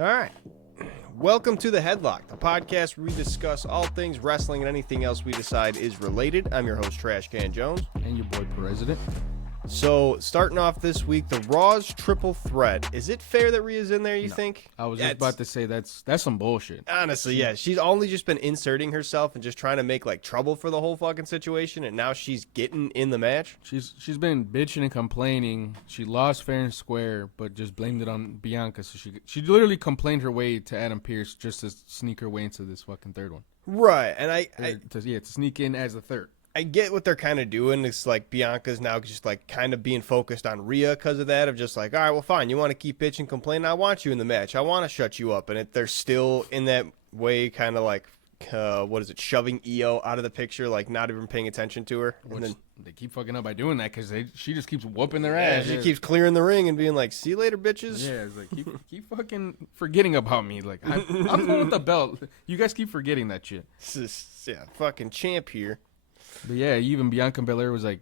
All right. Welcome to the HeadLock, the podcast where we discuss all things wrestling and anything else we decide is related. I'm your host, Trash Can Jones. And your boy, President. So, starting off this week, the Raw's triple threat. Is it fair that Rhea's in there, you think? I was just about to say that's some bullshit. Honestly, yeah. She's only just been inserting herself and just trying to make, trouble for the whole fucking situation, and now she's getting in the match. She's been bitching and complaining. She lost fair and square, but just blamed it on Bianca. So she literally complained her way to Adam Pearce just to sneak her way into this fucking third one. Right, and to sneak in as the third. I get what they're kind of doing. It's like Bianca's now just kind of being focused on Rhea because of that. Of just all right, well, fine. You want to keep bitching, complaining? I want you in the match. I want to shut you up. And they're still in that way, kind of shoving Io out of the picture, not even paying attention to her. And then they keep fucking up by doing that because she just keeps whooping their ass. She keeps clearing the ring and being like, "See you later, bitches." Yeah, it's like keep fucking forgetting about me. Like I'm going with the belt. You guys keep forgetting that shit. Fucking champ here. But yeah, even Bianca Belair was like,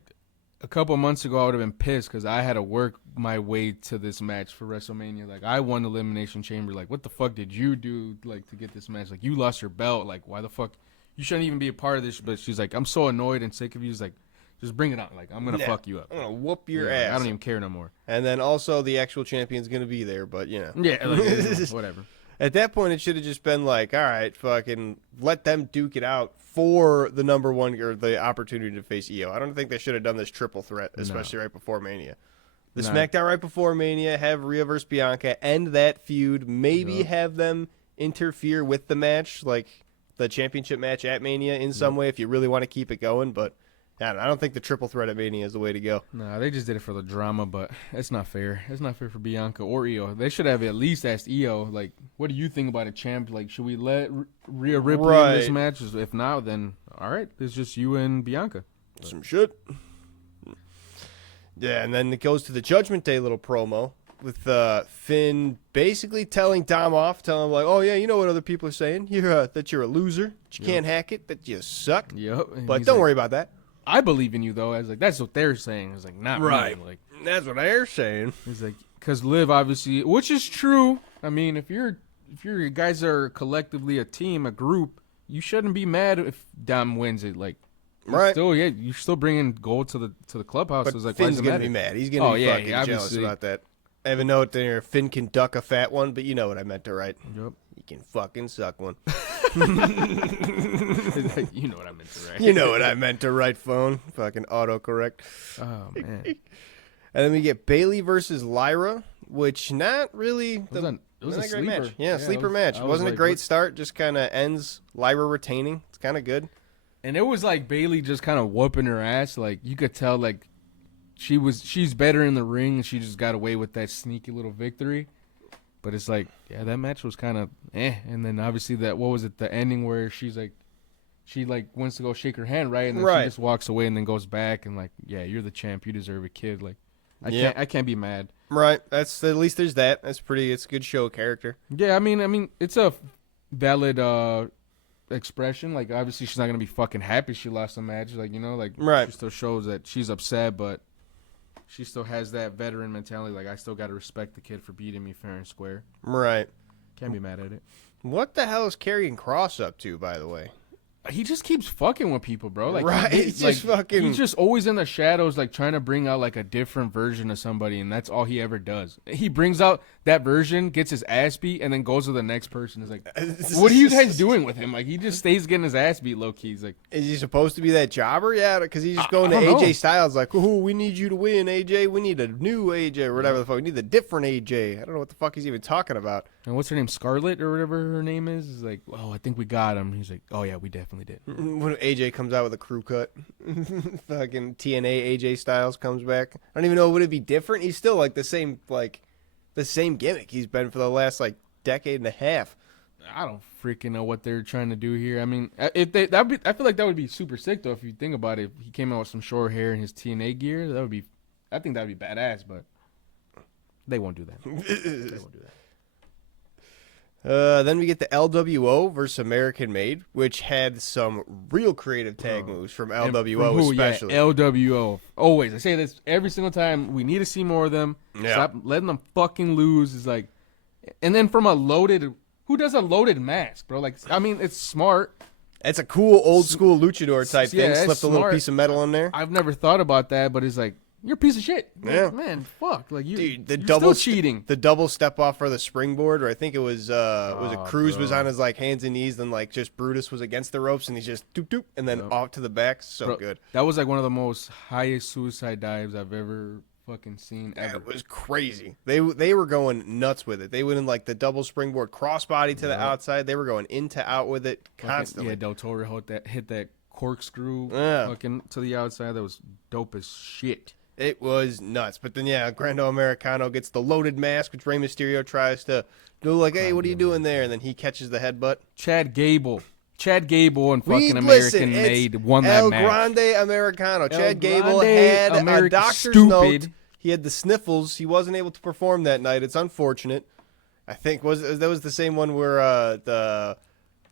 a couple months ago I would have been pissed because I had to work my way to this match for WrestleMania. Like, I won the Elimination Chamber. Like, what the fuck did you do, to get this match? Like, you lost your belt. Like, why the fuck? You shouldn't even be a part of this. But she's like, I'm so annoyed and sick of you. She's like, just bring it on. Like, I'm going to fuck you up. I'm going to whoop your ass. I don't even care no more. And then also the actual champion's going to be there, but, Yeah, whatever. At that point, it should have just been all right, fucking let them duke it out for the number one or the opportunity to face Io. I don't think they should have done this triple threat, especially right before Mania. The SmackDown right before Mania, have Rhea versus Bianca, end that feud, maybe have them interfere with the match, like the championship match at Mania in some way if you really want to keep it going, but I don't think the triple threat at Mania is the way to go. No, they just did it for the drama, but it's not fair. It's not fair for Bianca or Io. They should have at least asked Io, what do you think about a champ? Should we let Rhea Ripley in this match? If not, then all right, it's just you and Bianca. Some shit. Yeah, and then it goes to the Judgment Day little promo with Finn basically telling Dom off, telling him oh yeah, you know what other people are saying? That you're a loser, that you can't hack it, that you suck. Yep. But don't worry about that. I believe in you, though. I was like, that's what they're saying. I was like, not right. Me. That's what they're saying. He's like, because Liv obviously, which is true. I mean, if you guys are collectively a team, a group, you shouldn't be mad if Dom wins it. Right. You're still bringing gold to the clubhouse. But Finn's gonna be mad. He's gonna be fucking jealous about that. I have a note there. Finn can duck a fat one, but you know what I meant to write. Yep. You can fucking suck one. You know what I meant to write. You know what I meant to write, phone. Fucking autocorrect. Oh, man. And then we get Bayley versus Lyra, which not really it was a great sleeper. match. Yeah, sleeper match. It wasn't a great start. Just kind of ends Lyra retaining. It's kind of good. And it was Bayley just kind of whooping her ass. You could tell she's better in the ring and she just got away with that sneaky little victory. But it's that match was kind of and then obviously the ending where she wants to go shake her hand, right? And then she just walks away and then goes back and you're the champ, you deserve it, kid. I can't be mad. Right. That's at least there's that. It's a good show of character. Yeah, I mean it's a valid expression. Obviously she's not gonna be fucking happy she lost the match. Right. She still shows that she's upset, but she still has that veteran mentality. I still got to respect the kid for beating me fair and square. Right. Can't be mad at it. What the hell is Karrion Kross up to, by the way? He just keeps fucking with people, bro. He's just fucking... He's just always in the shadows, trying to bring out, a different version of somebody, and that's all he ever does. He brings out that version, gets his ass beat, and then goes to the next person. It's what are you guys doing with him? He just stays getting his ass beat low-key. He's is he supposed to be that jobber? Yeah, because he's just going to AJ Styles ooh, we need you to win, AJ. We need a new AJ or whatever the fuck. We need a different AJ. I don't know what the fuck he's even talking about. And what's her name? Scarlett or whatever her name is? He's I think we got him. He's oh, yeah, we definitely did. When AJ comes out with a crew cut, fucking TNA AJ Styles comes back. I don't even know, would it be different? He's still the same gimmick he's been for the last decade and a half. I don't freaking know what they're trying to do here. I mean, I feel like that would be super sick though if you think about it. If he came out with some short hair and his TNA gear, I think that would be badass. But they won't do that. They won't do that. Then we get the LWO versus American Made, which had some real creative tag moves from LWO especially. Yeah, LWO. Always. I say this every single time. We need to see more of them. Yeah. Stop letting them fucking lose. It's And then from a loaded, who does a loaded mask, bro? Like, I mean, it's smart. It's a cool old school luchador type thing. it's Slipped a little smart. piece of metal in there. I've never thought about that, but it's like, you're a piece of shit. Yeah. Like, man, fuck. Like, Dude, you're still cheating. The double step off for the springboard, or I think it was Cruz bro. was on his like hands and knees, then like just Brutus was against the ropes, and he's just doop doop, and then off to the back. So Bro, good. That was like one of the most highest suicide dives I've ever fucking seen ever. It was crazy. They were going nuts with it. They went in like the double springboard crossbody to the outside. They were going in to out with it constantly. Yeah, Del Toro hit that corkscrew Yeah. fucking to the outside. That was dope as shit. It was nuts. But then, yeah, Grando Americano gets the loaded mask, which Rey Mysterio tries to do like, hey, what are you doing there? And then he catches the headbutt. Chad Gable and fucking American Made won that El match. Grande Americano. Chad Gable Grande had a doctor's stupid. note. He had the sniffles. He wasn't able to perform that night. It's unfortunate. I think that was the same one where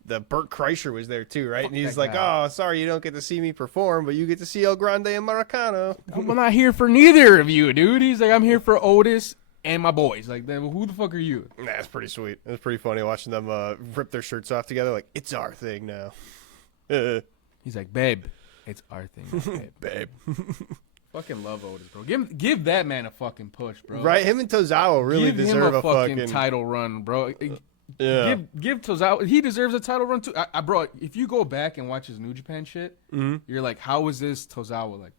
the Burt Kreischer was there too, right? Fuck And he's that like, guy. "Oh, sorry, you don't get to see me perform, but you get to see El Grande Americano." I'm not here for neither of you, dude. He's like, I'm here for Otis and my boys. Like, then who the fuck are you? That's pretty sweet. It was pretty funny watching them rip their shirts off together. Like, it's our thing now. He's like, babe, it's our thing, now, babe. Babe. Fucking love Otis, bro. Give that man a fucking push, bro. Right? Him and Tozawa really Give deserve him a fucking fucking title run, bro. Yeah. Give Tozawa. He deserves a title run too. Bro, if you go back and watch his New Japan shit, you're like, how is this Tozawa? Like,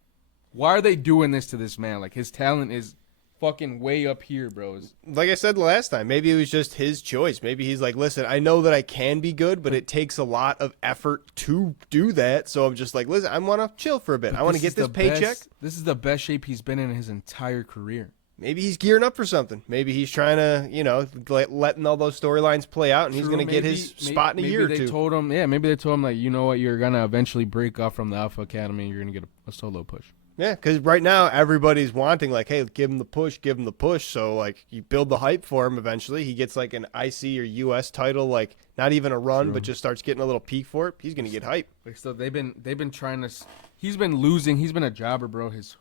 why are they doing this to this man? Like, his talent is fucking way up here, bro. Like I said last time, maybe it was just his choice. Maybe he's like, listen, I know that I can be good, but it takes a lot of effort to do that. So I'm just like, listen, I want to chill for a bit. I want to get this paycheck. This is the best shape he's been in his entire career. Maybe he's gearing up for something. Maybe he's trying to, letting all those storylines play out, and he's going to get his spot in a year or two. Maybe they told him, like, you know what, you're going to eventually break off from the Alpha Academy, and you're going to get a solo push. Yeah, because right now everybody's wanting, like, hey, give him the push. So, like, you build the hype for him eventually. He gets, like, an IC or US title, like, not even a run, but just starts getting a little peak for it. He's going to get hype. Like, so they've been trying to – he's been losing. He's been a jobber, bro, his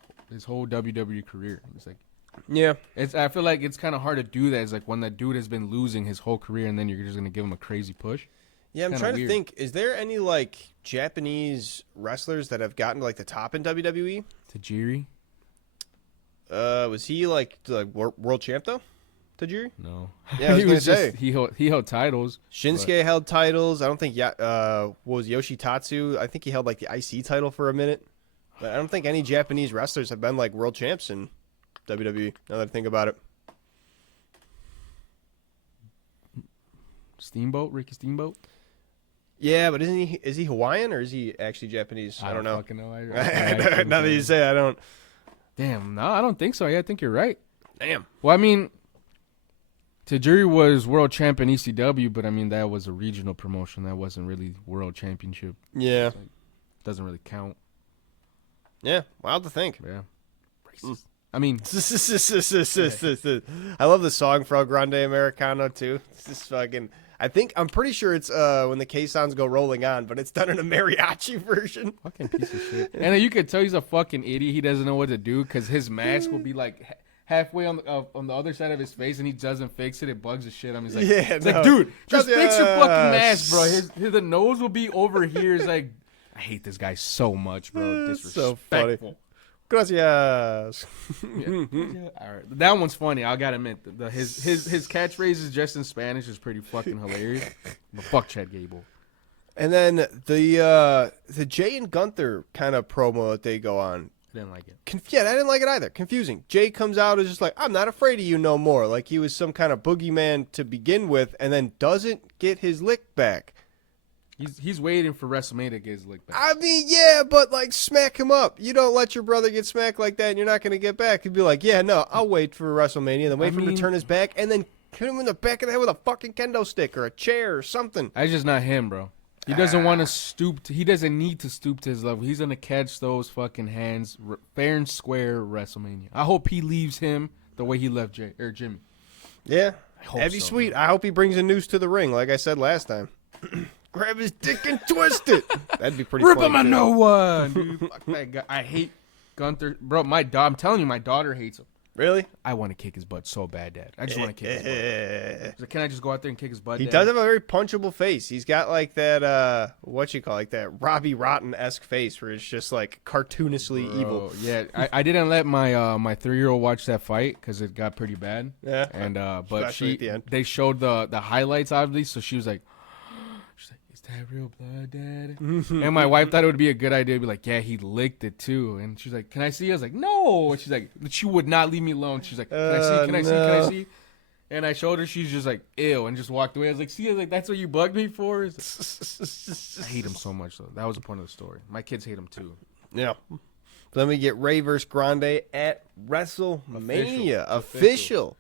whole WWE career. It's like – Yeah. I feel like it's kind of hard to do that. It's like when that dude has been losing his whole career and then you're just going to give him a crazy push. Yeah, I'm trying to think. Is there any, like, Japanese wrestlers that have gotten to, like, the top in WWE? Tajiri? Was he, like world champ, though? Tajiri? No. Yeah, I was going to say. He held titles. Shinsuke held titles. I don't think, what was Yoshitatsu? I think he held, like, the IC title for a minute. But I don't think any Japanese wrestlers have been, like, world champs in WWE, now that I think about it. Ricky Steamboat? Yeah, but is he Hawaiian or is he actually Japanese? I don't know. Fucking know. Now that you say it, I don't. Damn, no, I don't think so. Yeah, I think you're right. Damn. Well, I mean, Tajiri was world champ in ECW, but I mean, that was a regional promotion. That wasn't really world championship. Yeah. Doesn't really count. Yeah, wild to think. Yeah. Racist. I mean, I love the song for El Grande Americano too. It's just fucking. I'm pretty sure it's when the K-Sounds go rolling on, but it's done in a mariachi version. Fucking piece of shit. And you could tell he's a fucking idiot. He doesn't know what to do because his mask will be like halfway on the other side of his face, and he doesn't fix it. It bugs the shit. He's like, like, dude, just fix your fucking mask, bro. The nose will be over here. It's like, I hate this guy so much, bro. Disrespectful. So funny. Gracias. Yeah. All right, that one's funny. I gotta admit, his catchphrases just in Spanish is pretty fucking hilarious. But fuck Chad Gable. And then the Jay and Gunther kind of promo that they go on. I didn't like it. I didn't like it either. Confusing. Jay comes out as just like, I'm not afraid of you no more. Like he was some kind of boogeyman to begin with, and then doesn't get his lick back. He's waiting for WrestleMania to get his lick back. I mean, yeah, but like smack him up. You don't let your brother get smacked like that, and you're not going to get back. He'd be like, yeah, no, I'll wait for WrestleMania, then wait for him to turn his back, and then hit him in the back of the head with a fucking kendo stick or a chair or something. That's just not him, bro. He doesn't want to stoop. He doesn't need to stoop to his level. He's going to catch those fucking hands fair and square WrestleMania. I hope he leaves him the way he left Jimmy. Yeah, that'd be sweet. Man. I hope he brings a noose to the ring, like I said last time. Grab his dick and twist it. That'd be pretty Rip funny. him a no one, dude. Fuck that guy. I hate Gunther. Bro, I'm telling you, my daughter hates him. Really? I want to kick his butt so bad, Dad. I just want to kick his butt. He's like, can I just go out there and kick his butt, He Dad? does have a very punchable face. He's got like that, like that Robbie Rotten-esque face where it's just like cartoonishly evil. Yeah, I didn't let my my 3-year-old watch that fight because it got pretty bad. Yeah. And but Especially at the end. they showed the highlights obviously, so she was like, is that real blood, Dad? And my wife thought it would be a good idea to be like, yeah, he licked it too. And she's like, can I see? I was like, no. And she's like, she would not leave me alone. She's like, can I see? Can I see? Can I see? And I showed her. She's just like, ew, and just walked away. I was like, see, that's what you bugged me for? I hate him so much, though. That was the point of the story. My kids hate him too. Yeah. Then we get Ray versus Grande at WrestleMania. Official.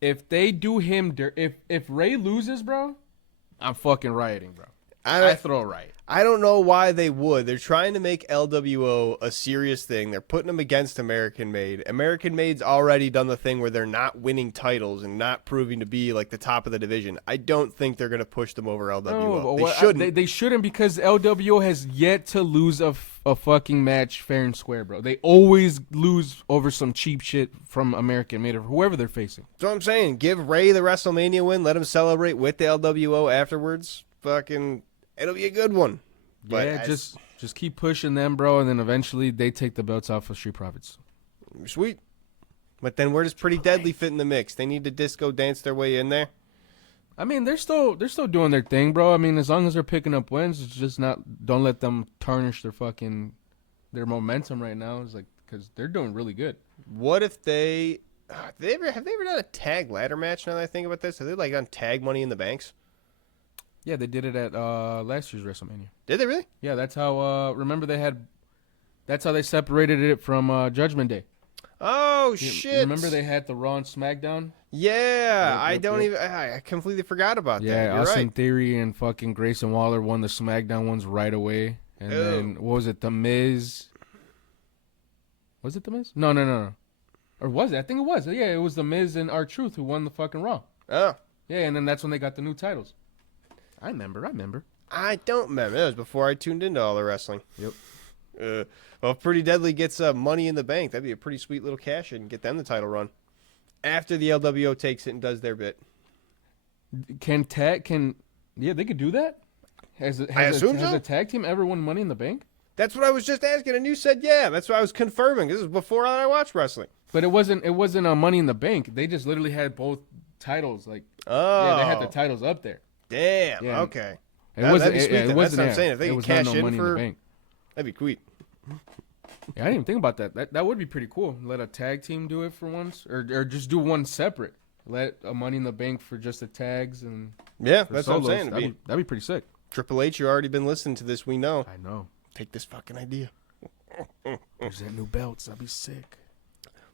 If they do him, if Ray loses, bro, I'm fucking rioting, bro. I throw a riot. I don't know why they would. They're trying to make LWO a serious thing. They're putting them against American Made. American Made's already done the thing where they're not winning titles and not proving to be like the top of the division. I don't think they're going to push them over LWO. No, they shouldn't. They shouldn't because LWO has yet to lose a fucking match fair and square, bro. They always lose over some cheap shit from American Made or whoever they're facing. That's what I'm saying. Give Ray the WrestleMania win. Let him celebrate with the LWO afterwards. Fucking... It'll be a good one. But yeah, just keep pushing them, bro, and then eventually they take the belts off of Street Profits. Sweet. But then where does Pretty Deadly fit in the mix? They need to disco dance their way in there. I mean, they're still doing their thing, bro. I mean, as long as they're picking up wins, it's just don't let them tarnish their momentum right now. It's like because they're doing really good. What if have they ever done a tag ladder match? Now that I think about this, have they like done tag Money in the Banks? Yeah, they did it at last year's WrestleMania. Did they really? Yeah, that's how. Remember that's how they separated it from Judgment Day. Oh shit! Remember they had the Raw and SmackDown. Yeah, I completely forgot about that. Yeah, You're Austin right. Theory and fucking Grayson Waller won the SmackDown ones right away, and then what was it? The Miz. Was it the Miz? No. Or was it? I think it was. Yeah, it was the Miz and R-Truth who won the fucking Raw. Oh. Yeah, and then that's when they got the new titles. I remember. I don't remember. That was before I tuned into all the wrestling. Yep. Well, if Pretty Deadly gets Money in the Bank, that'd be a pretty sweet little cash in and get them the title run. After the LWO takes it and does their bit. Yeah, they could do that? Has a tag team ever won Money in the Bank? That's what I was just asking, and you said yeah. That's what I was confirming. This is before I watched wrestling. But it wasn't a Money in the Bank. They just literally had both titles. Like, oh. Yeah, they had the titles up there. Damn. Yeah. Okay. It wasn't. That's what I'm saying. If they can cash in Money for, in the Bank. that'd be sweet. Yeah, I didn't even think about that. That would be pretty cool. Let a tag team do it for once, or just do one separate. Let a Money in the Bank for just the tags and yeah, that's solos. What I'm saying. That'd be pretty sick. Triple H, you already been listening to this. We know. I know. Take this fucking idea. There's that new belts. That'd be sick.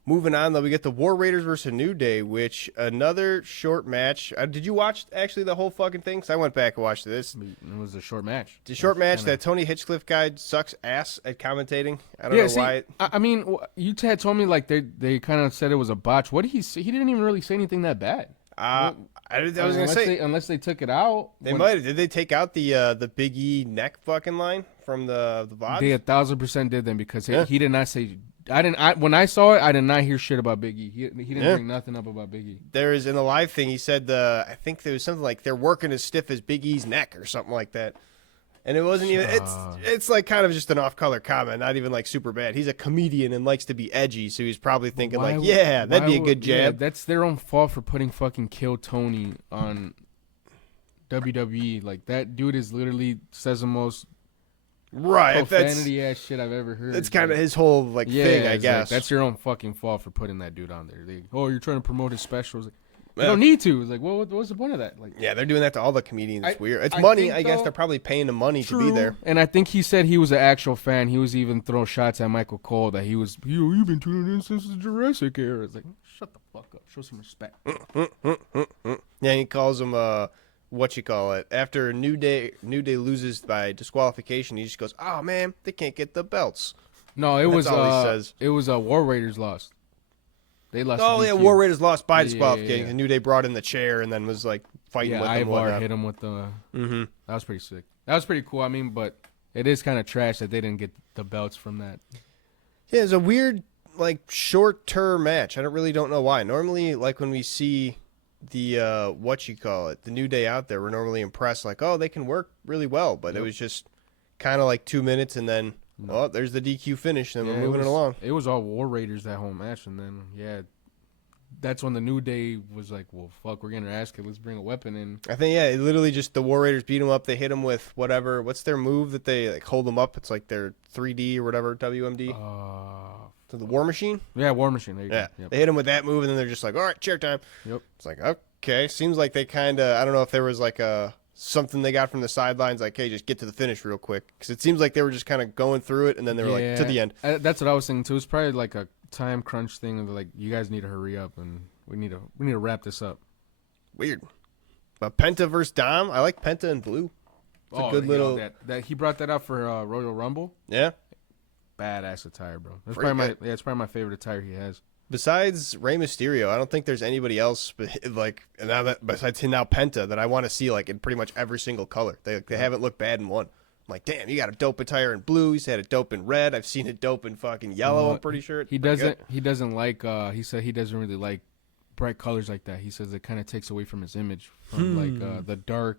Moving on, though, we get the War Raiders versus New Day, which another short match. Did you watch actually the whole fucking thing? Because I went back and watched this. It was a short match. It's a short match. That Tony Hitchcliffe guy sucks ass at commentating. I don't know why. I mean, you had told me like they kind of said it was a botch. What did he say? He didn't even really say anything that bad. I was gonna say unless they took it out. They might have. Did they take out the Big E neck fucking line from the VODs? They 1,000% did them because he did not say. When I saw it, I did not hear shit about Big E. He didn't bring nothing up about Big E. There is in the live thing. He said I think there was something like they're working as stiff as Big E's neck or something like that. And it wasn't even. It's like kind of just an off-color comment, not even like super bad. He's a comedian and likes to be edgy, so he's probably thinking that'd be a good jab. Yeah, that's their own fault for putting fucking Kill Tony on WWE. Like that dude is literally says the most profanity ass shit I've ever heard. It's kind of his whole thing, I guess. That's your own fucking fault for putting that dude on there. You're trying to promote his specials. You don't need to. It's like, well, what's the point of that? Like, yeah, they're doing that to all the comedians. It's weird. It's money. I guess they're probably paying them money to be there. And I think he said he was an actual fan. He was even throwing shots at Michael Cole that he was, you've been tuning in since the Jurassic era. It's like, shut the fuck up. Show some respect. Yeah, he calls him, after New Day loses by disqualification, he just goes, oh, man, they can't get the belts. No, it was all he says. It was War Raiders lost. They lost. Oh yeah, War Raiders lost by disqualification. Yeah. New Day brought in the chair and then was like fighting with them. Ivar hit him with the. Mm-hmm. That was pretty sick. That was pretty cool. I mean, but it is kind of trash that they didn't get the belts from that. Yeah, it's a weird like short-term match. I don't know why. Normally, like when we see the the New Day out there, we're normally impressed. Like, oh, they can work really well, but it was just kind of like 2 minutes, and then oh, there's the DQ finish, and we're moving along. It was all War Raiders that whole match, and then that's when the New Day was like, well, fuck, we're getting our ass kicked. Let's bring a weapon in. I think, it literally just the War Raiders beat them up. They hit them with whatever. What's their move that they like hold them up? It's like their 3D or whatever, WMD. So the War Machine? Yeah, War Machine. There you go. Yep. They hit them with that move, and then they're just like, all right, chair time. Yep. It's like, okay. Seems like they kind of, I don't know if there was like something they got from the sidelines, like, hey, just get to the finish real quick. Because it seems like they were just kind of going through it, and then they were like, to the end. That's what I was thinking, too. It's probably like a time crunch thing of like, you guys need to hurry up, and we need to wrap this up. Weird. But Penta versus Dom, I like Penta in blue. It's a good little. That he brought that up for Royal Rumble. Yeah. Badass attire, bro. It's probably my favorite attire he has. Besides Rey Mysterio, I don't think there's anybody else besides now Penta that I want to see like in pretty much every single color. They haven't looked bad in one. I'm like, damn, you got a dope attire in blue. He's had a dope in red. I've seen it dope in fucking yellow. I'm pretty sure he doesn't like. He said he doesn't really like bright colors like that. He says it kind of takes away from his image from like the dark,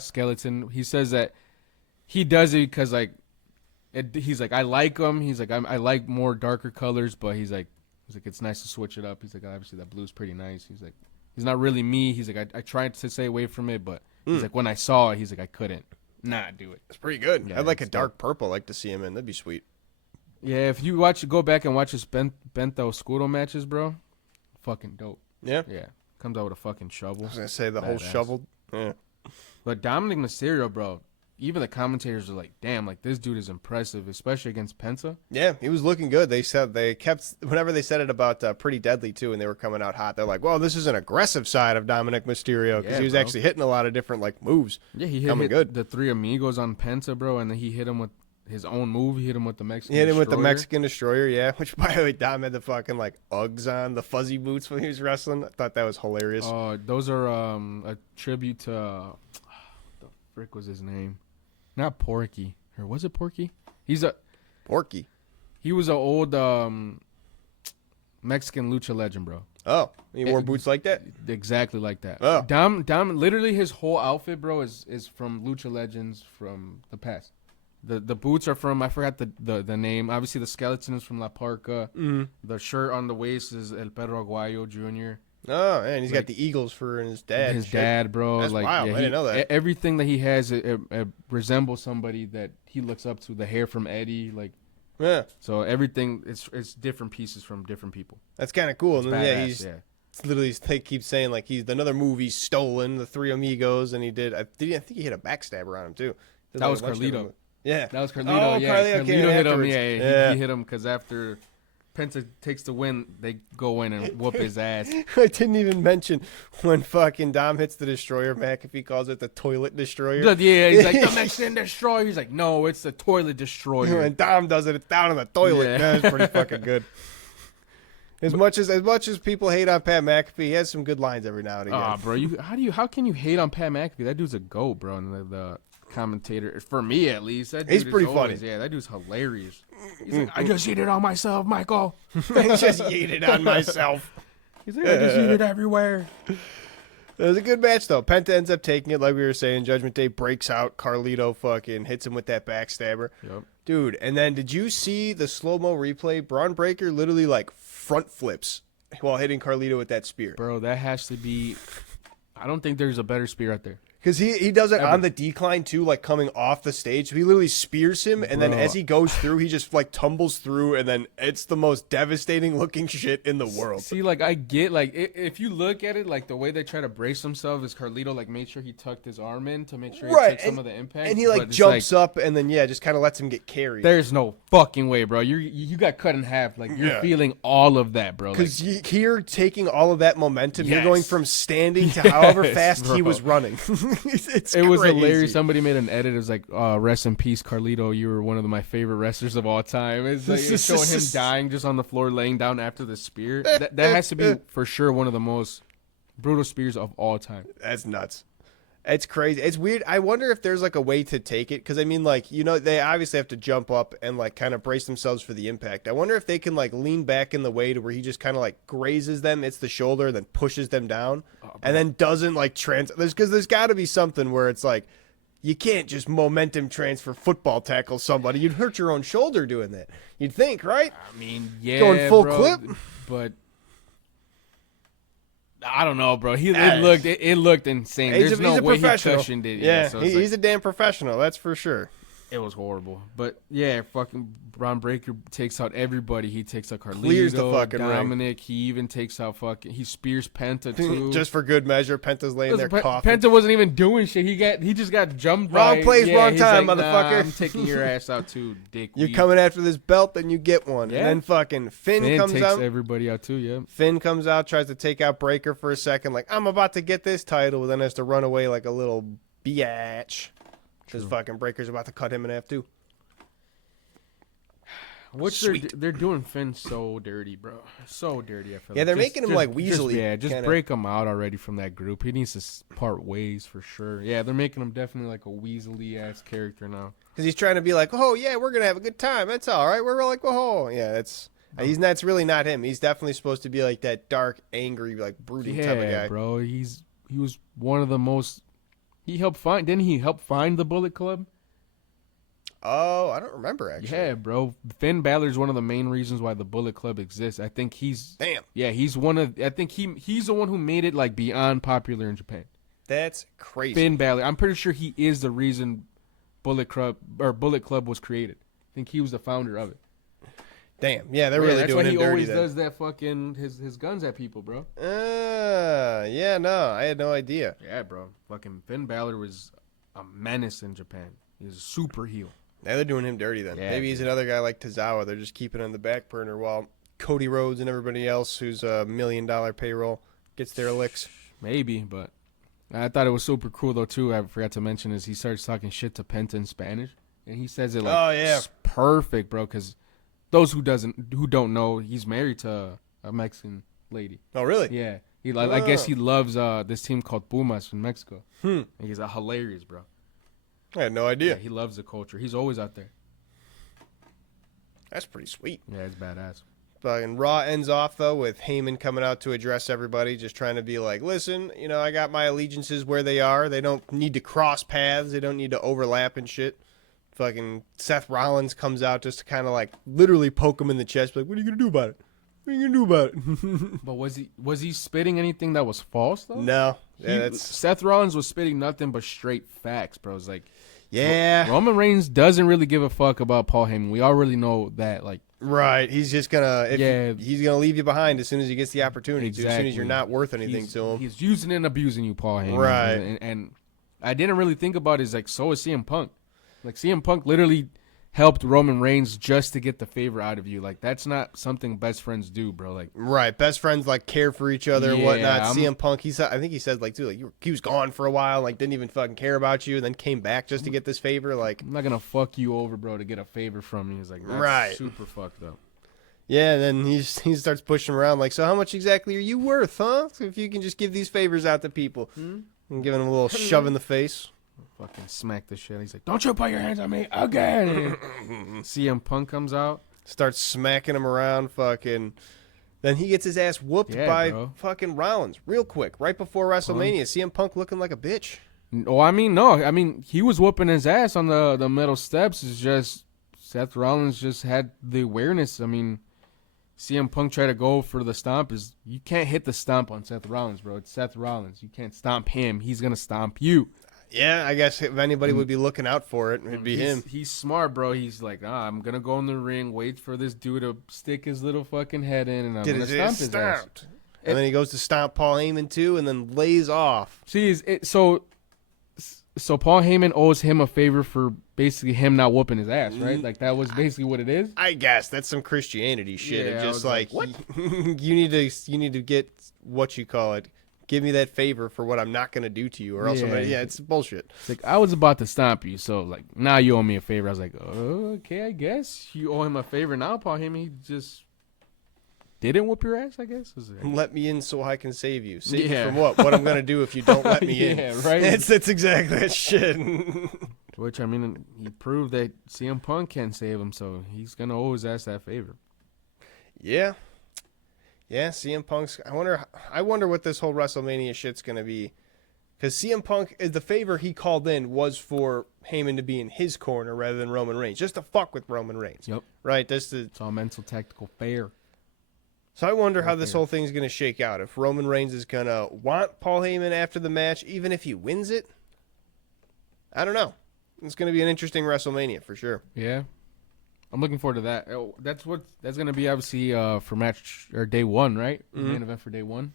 skeleton. He says that he does it because like. He's like, I like them. He's like, I like more darker colors, but he's like, it's nice to switch it up. He's like, obviously that blue's pretty nice. He's like, he's not really me. He's like, I tried to stay away from it, but he's like, when I saw it, he's like, I couldn't not do it. It's pretty good. Yeah, I'd like a dark purple. I'd like to see him in. That'd be sweet. Yeah, if you go back and watch his Bento Escudo matches, bro, fucking dope. Yeah? Yeah. Comes out with a fucking shovel. I was going to say the whole shovel. Yeah. But Dominic Mysterio, bro, even the commentators are like, damn, like this dude is impressive, especially against Penta. Yeah, he was looking good. They said whenever they said it about Pretty Deadly too, and they were coming out hot, they're like, well, this is an aggressive side of Dominic Mysterio because he was actually hitting a lot of different like moves. Yeah, he hit good. The Three Amigos on Penta, bro, and then he hit him with his own move. He hit him with the Mexican Destroyer. with the Mexican Destroyer, yeah. Which, by the way, Dom had the fucking like Uggs on, the fuzzy boots when he was wrestling. I thought that was hilarious. Those are a tribute to what the frick was his name? Not Porky. Or was it Porky? Porky. He was an old Mexican lucha legend, bro. Oh, he wore boots like that? Exactly like that. Oh. Dom, literally his whole outfit, bro, is from lucha legends from the past. The boots are from, I forgot the name. Obviously, the skeleton is from La Parca. Mm-hmm. The shirt on the waist is El Perro Aguayo Jr. Oh, and he's got the Eagles for his dad. His dad, bro. That's like, wild. I didn't know that. Everything that he has it resembles somebody that he looks up to. The hair from Eddie, like. Yeah. So everything, it's different pieces from different people. That's kind of cool. It's and then, badass, he's literally, they keep saying like he's another move he's stolen, the Three Amigos, and I think he hit a backstabber on him too. That was Carlito. Yeah, that was Carlito. Oh, yeah, Carlito hit him. Yeah, he hit him because after Penta takes the win, they go in and whoop his ass. I didn't even mention when fucking Dom hits the Destroyer. McAfee calls it the Toilet Destroyer. Yeah, he's like, the Mexican Destroyer. He's like, no, it's the Toilet Destroyer. And Dom does it, it's down in the toilet. Yeah. That's pretty fucking good. As much as people hate on Pat McAfee, he has some good lines every now and again. Oh, bro, how can you hate on Pat McAfee? That dude's a GOAT, bro. And the commentator, for me at least, that dude he's pretty funny. Yeah, that dude's hilarious. He's like, I just eat it on myself, Michael. I just eat it on myself. He's like, I just eat it everywhere. It was a good match, though. Penta ends up taking it, like we were saying. Judgment Day breaks out. Carlito fucking hits him with that backstabber. Yep. Dude, and then did you see the slow-mo replay? Braun Breaker literally, like, front flips while hitting Carlito with that spear. Bro, that has to be... I don't think there's a better spear out there. Because he does it on the decline, too, like coming off the stage. So he literally spears him, and then as he goes through, he just, like, tumbles through, and then it's the most devastating-looking shit in the world. See, like, I get, like, if you look at it, like, the way they try to brace themselves is Carlito, like, made sure he tucked his arm in to make sure he took some of the impact. And he, like, jumps up and then, just kind of lets him get carried. There's no fucking way, bro. You got cut in half. Like, you're feeling all of that, bro. Because you're taking all of that momentum. You're going from standing to however fast he was running. It was hilarious. Somebody made an edit. It was like, rest in peace, Carlito. You were one of my favorite wrestlers of all time. It's like it's showing him dying just on the floor, laying down after the spear. That has to be, for sure, one of the most brutal spears of all time. That's nuts. It's crazy. It's weird. I wonder if there's like a way to take it. Because I mean, like, they obviously have to jump up and like kind of brace themselves for the impact. I wonder if they can like lean back in the way to where he just kind of like grazes them, hits the shoulder, then pushes them down, and then doesn't like because there's got to be something where it's like you can't just momentum transfer football tackle somebody. You'd hurt your own shoulder doing that. You'd think, right? I mean, yeah, going full bro, clip, but. I don't know, bro. It looked insane. There's no way he cushioned it. Yeah, so he's a damn professional. That's for sure. It was horrible. But, yeah, fucking Braun Breaker takes out everybody. He takes out Carlito, Clears the fucking Dominic. ring. He even takes out he spears Penta, too. Just for good measure. Penta's laying there coughing. Penta wasn't even doing shit. He just got jumped wrong place, wrong time, like, motherfucker. Nah, I'm taking your ass out, too, dick. You're coming after this belt, then you get one. Yeah. And then fucking Finn comes takes out. everybody out, too, yeah. Finn comes out, tries to take out Breaker for a second. Like, I'm about to get this title. Then has to run away like a little biatch. Because fucking Breaker's about to cut him in half, too. They're doing Finn so dirty, bro. So dirty, I feel. Yeah, they're making him like Weasley. Just break him out already from that group. He needs to part ways for sure. Yeah, they're making him definitely like a Weasley-ass character now. Because he's trying to be like, oh, yeah, we're going to have a good time. That's all right. We're like, oh, yeah, that's really not him. He's definitely supposed to be like that dark, angry, like brooding type of guy. Yeah, bro. He was one of the most. Didn't he help find the Bullet Club? Oh, I don't remember, actually. Yeah, bro. Finn Balor's one of the main reasons why the Bullet Club exists. I think he's... Damn. Yeah, he's the one who made it, like, beyond popular in Japan. That's crazy. Finn Balor. I'm pretty sure he is the reason Bullet Club was created. I think he was the founder of it. Damn. Yeah, they're really doing him dirty. That's why he always does that fucking... His guns at people, bro. Yeah, no. I had no idea. Yeah, bro. Fucking Finn Balor was a menace in Japan. He was a super heel. Yeah, they're doing him dirty then. Yeah, maybe he's another guy like Tozawa. They're just keeping on the back burner while Cody Rhodes and everybody else who's a $1 million payroll gets their licks. Maybe, but I thought it was super cool though too. I forgot to mention is he starts talking shit to Penta in Spanish, and he says it like, it's perfect, bro. Because those who don't know, he's married to a Mexican lady. Oh, really? Yeah. I guess he loves this team called Pumas in Mexico. And he's hilarious, bro. I had no idea. Yeah, he loves the culture. He's always out there. That's pretty sweet. Yeah, it's badass. Fucking Raw ends off, though, with Heyman coming out to address everybody, just trying to be like, listen, I got my allegiances where they are. They don't need to cross paths. They don't need to overlap and shit. Fucking Seth Rollins comes out just to kind of like literally poke him in the chest, like, what are you going to do about it? What are you going to do about it? But was he spitting anything that was false, though? No. Yeah, Seth Rollins was spitting nothing but straight facts, bro. It's like, yeah. Roman Reigns doesn't really give a fuck about Paul Heyman. We already know that, like. Right. He's just gonna he's gonna leave you behind as soon as he gets the opportunity exactly. to, as soon as you're not worth anything to him. He's using and abusing you, Paul Heyman. Right. And I didn't really think about it, is like, so is CM Punk. Like, CM Punk literally helped Roman Reigns just to get the favor out of you. Like, that's not something best friends do, bro. Like, right, best friends like care for each other and whatnot. CM Punk, I think he said like too, like he was gone for a while, like didn't even fucking care about you, and then came back just to get this favor. Like, I'm not gonna fuck you over, bro, to get a favor from you. He's like, that's right, super fucked up. Yeah, and then he starts pushing around like, so how much exactly are you worth, huh? So if you can just give these favors out to people, and giving him a little shove in the face. Fucking smack the shit. He's like, don't you put your hands on me again. CM Punk comes out. Starts smacking him around, fucking. Then he gets his ass whooped by fucking Rollins real quick, right before WrestleMania. CM Punk looking like a bitch. Oh, I mean, no. I mean, he was whooping his ass on the metal steps. It's just Seth Rollins just had the awareness. I mean, CM Punk tried to go for the stomp. You can't hit the stomp on Seth Rollins, bro. It's Seth Rollins. You can't stomp him. He's going to stomp you. Yeah, I guess if anybody would be looking out for it, it'd be him. He's smart, bro. He's like, I'm going to go in the ring, wait for this dude to stick his little fucking head in, and I'm going to stomp his ass. And then he goes to stomp Paul Heyman, too, and then lays off. See, so Paul Heyman owes him a favor for basically him not whooping his ass, right? Like, that was basically what it is? I guess. That's some Christianity shit. Yeah, It's just like what? you need to get, what you call it, give me that favor for what I'm not going to do to you, or else it's bullshit. It's like, I was about to stomp you, so, like, now you owe me a favor. I was like, oh, okay, I guess you owe him a favor now, Paul Heyman. He just didn't whoop your ass, I guess. Let me in so I can save you. Save Yeah. you from what? What I'm going to do if you don't let me in. Yeah, right. That's exactly that shit. Which, I mean, he proved that CM Punk can't save him, so he's going to always ask that favor. Yeah. Yeah, CM Punk's... I wonder what this whole WrestleMania shit's going to be. Because CM Punk, the favor he called in was for Heyman to be in his corner rather than Roman Reigns. Just to fuck with Roman Reigns. Yep. Right? It's all mental, tactical, fair. So I wonder how this whole thing's going to shake out. If Roman Reigns is going to want Paul Heyman after the match, even if he wins it. I don't know. It's going to be an interesting WrestleMania for sure. Yeah. I'm looking forward to that. That's going to be obviously for match or day one, right? The main event for day one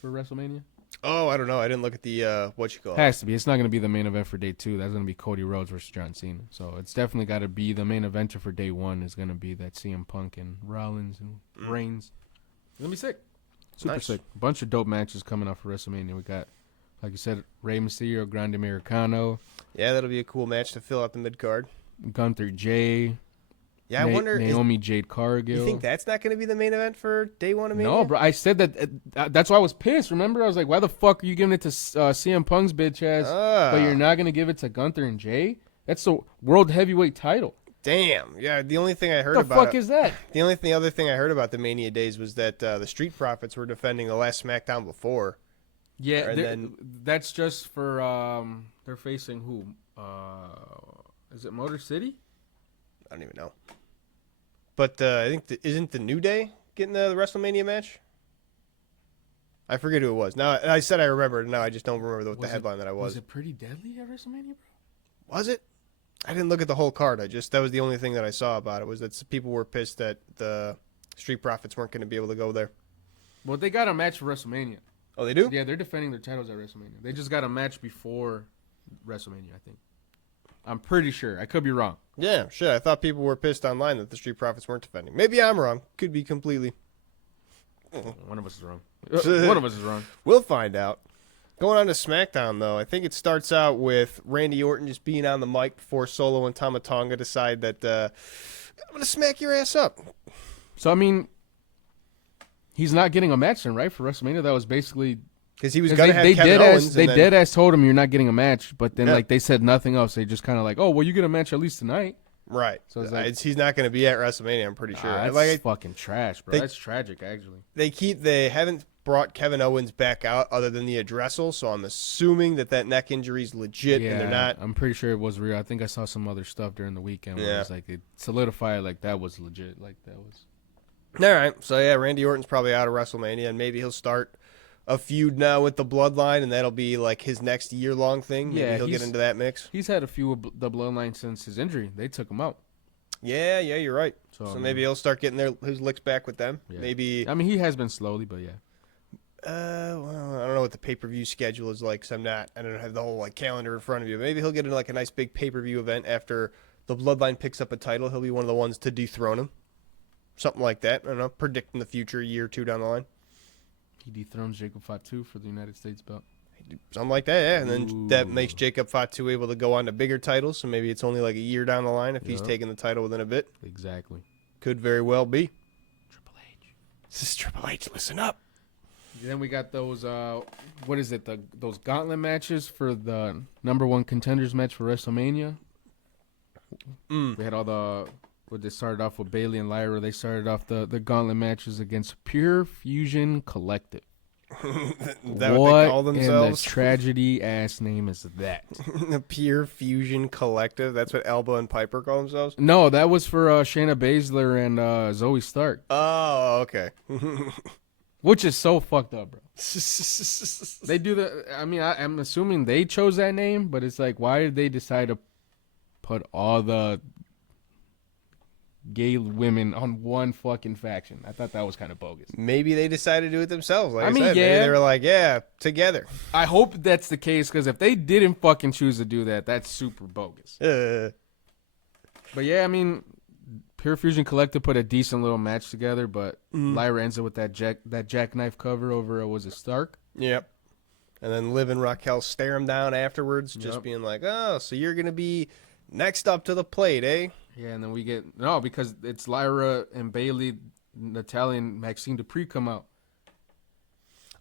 for WrestleMania. Oh, I don't know. I didn't look at the what you call it. Has to be. It's not going to be the main event for day two. That's going to be Cody Rhodes versus John Cena. So it's definitely got to be the main eventer for day one is going to be that CM Punk and Rollins and Reigns. It's going to be sick. Super sick. A bunch of dope matches coming up for WrestleMania. We got, like you said, Rey Mysterio, Grande Americano. Yeah, that'll be a cool match to fill out the mid card. Gunther Jay. Yeah, I wonder. Naomi Jade Cargill. You think that's not going to be the main event for day one of Mania? No, bro. I said that. That's why I was pissed. Remember, I was like, "Why the fuck are you giving it to CM Punk's bitch ass, but you're not going to give it to Gunther and Jay? That's the world heavyweight title." Damn. Yeah. The only thing I heard What the about fuck is that? The other thing I heard about the Mania days was that the Street Profits were defending the last SmackDown before. Yeah, that's just for they're facing who? Is it Motor City? I don't even know. But I think isn't the New Day getting the WrestleMania match? I forget who it was. Now I said I remembered. Now I just don't remember what the headline that I was. Was it pretty deadly at WrestleMania, bro? Was it? I didn't look at the whole card. That was the only thing that I saw about it was that people were pissed that the Street Profits weren't going to be able to go there. Well, they got a match for WrestleMania. Oh, they do? Yeah, they're defending their titles at WrestleMania. They just got a match before WrestleMania, I think. I'm pretty sure. I could be wrong. Yeah, shit. I thought people were pissed online that the Street Profits weren't defending. Maybe I'm wrong. Could be completely. One of us is wrong. One of us is wrong. We'll find out. Going on to SmackDown, though, I think it starts out with Randy Orton just being on the mic before Solo and Tama Tonga decide that I'm going to smack your ass up. So, I mean, he's not getting a match then, right, for WrestleMania? That was basically... Because he was going to have Kevin Owens. They dead ass told him you're not getting a match, but then like they said nothing else. They just kind of like, oh, well, you get a match at least tonight. Right. So it's like, he's not going to be at WrestleMania, I'm pretty sure. That's fucking trash, bro. That's tragic, actually. They haven't brought Kevin Owens back out other than the addressal, so I'm assuming that neck injury is legit, and they're not. I'm pretty sure it was real. I think I saw some other stuff during the weekend where it was like it solidified like that was legit. Like that was. All right. So, yeah, Randy Orton's probably out of WrestleMania, and maybe he'll start a feud now with the Bloodline, and that'll be like his next year-long thing. Maybe he'll get into that mix. He's had a few of the Bloodline since his injury. They took him out. Yeah, you're right. So maybe he'll start getting his licks back with them. Yeah. Maybe. I mean, he has been slowly, but yeah. Well, I don't know what the pay-per-view schedule is like, because I don't have the whole like calendar in front of you. Maybe he'll get into like a nice big pay-per-view event after the Bloodline picks up a title. He'll be one of the ones to dethrone him. Something like that. I don't know. Predicting the future, a year or two down the line. He dethrones Jacob Fatu for the United States belt. Something like that, yeah. And then that makes Jacob Fatu able to go on to bigger titles, so maybe it's only like a year down the line if he's taking the title within a bit. Exactly. Could very well be. Triple H. This is Triple H. Listen up. Then we got those, what is it, those gauntlet matches for the number one contenders match for WrestleMania. We had all they started off with Bayley and Lyra. They started off the gauntlet matches against Pure Fusion Collective. That what they call themselves? In the tragedy ass name is that? The Pure Fusion Collective. That's what Elba and Piper call themselves? No, that was for Shayna Baszler and Zoe Stark. Oh, okay. Which is so fucked up, bro. They do I mean, I'm assuming they chose that name, but it's like, why did they decide to put all the gay women on one fucking faction? I thought that was kind of bogus. Maybe they decided to do it themselves. Like I mean, said, maybe they were like, yeah, together. I hope that's the case, because if they didn't fucking choose to do that, that's super bogus. But yeah, I mean, Pure Fusion Collective put a decent little match together, but Lyra ends up with that jackknife cover over, was it Stark? Yep. And then Liv and Raquel stare him down afterwards, just being like, oh, so you're going to be next up to the plate, eh? Yeah, and then we get... No, because it's Lyra and Bayley Natalia and Maxine Dupree come out.